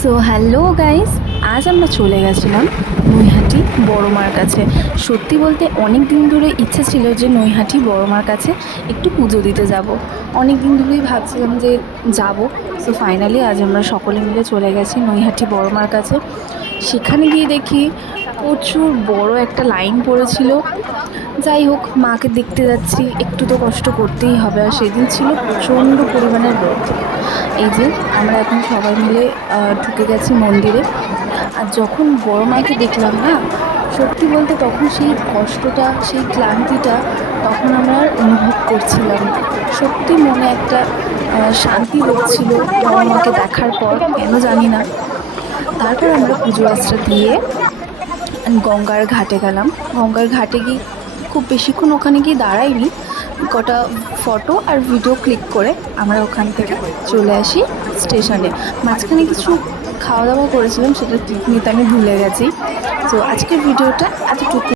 So hello guys, আজ আমরা চলে গেছিলাম নৈহাটি বড় মার কাছে। সত্যি বলতে অনেক দিন ধরে ইচ্ছে ছিল যে নৈহাটি বড় মার কাছে একটু পুজো দিতে যাব। অনেক দিন ধরেই ভাবছিলাম যে যাব। সো ফাইনালি আজ আমরা সকলে মিলে চলে গেছি নৈহাটি বড় মার কাছে। সেখানে গিয়ে দেখি প্রচুর বড় একটা লাইন পড়েছিল। যাই হোক, মাকে দেখতে যাচ্ছি, একটু তো কষ্ট করতেই হবে। আর সেদিন ছিল প্রচণ্ড পরিমাণের রোদ। এই যে আমরা এখন সবাই মিলে ঢুকে গেছি মন্দিরে। আর যখন বড় মাকে দেখলাম না, সত্যি বলতে তখন সেই কষ্টটা, সেই ক্লান্তিটা তখন আমরা আর অনুভব করছিলাম না। সত্যি মনে একটা শান্তি হচ্ছিল বড় মাকে দেখার পর, কেন জানি না। তারপর আমরা পুজো আশ্রা দিয়ে গঙ্গার ঘাটে গেলাম। গঙ্গার ঘাটে গিয়ে খুব বেশিক্ষণ ওখানে গিয়ে দাঁড়াইনি, কটা ফটো আর ভিডিও ক্লিক করে আমরা ওখান থেকে চলে আসি স্টেশনে। মাঝখানে কিছু খাওয়া দাওয়া করেছিলাম, সেটা ক্লিক নিতে আমি ভুলে গেছি। তো আজকের ভিডিওটা এতটুকু।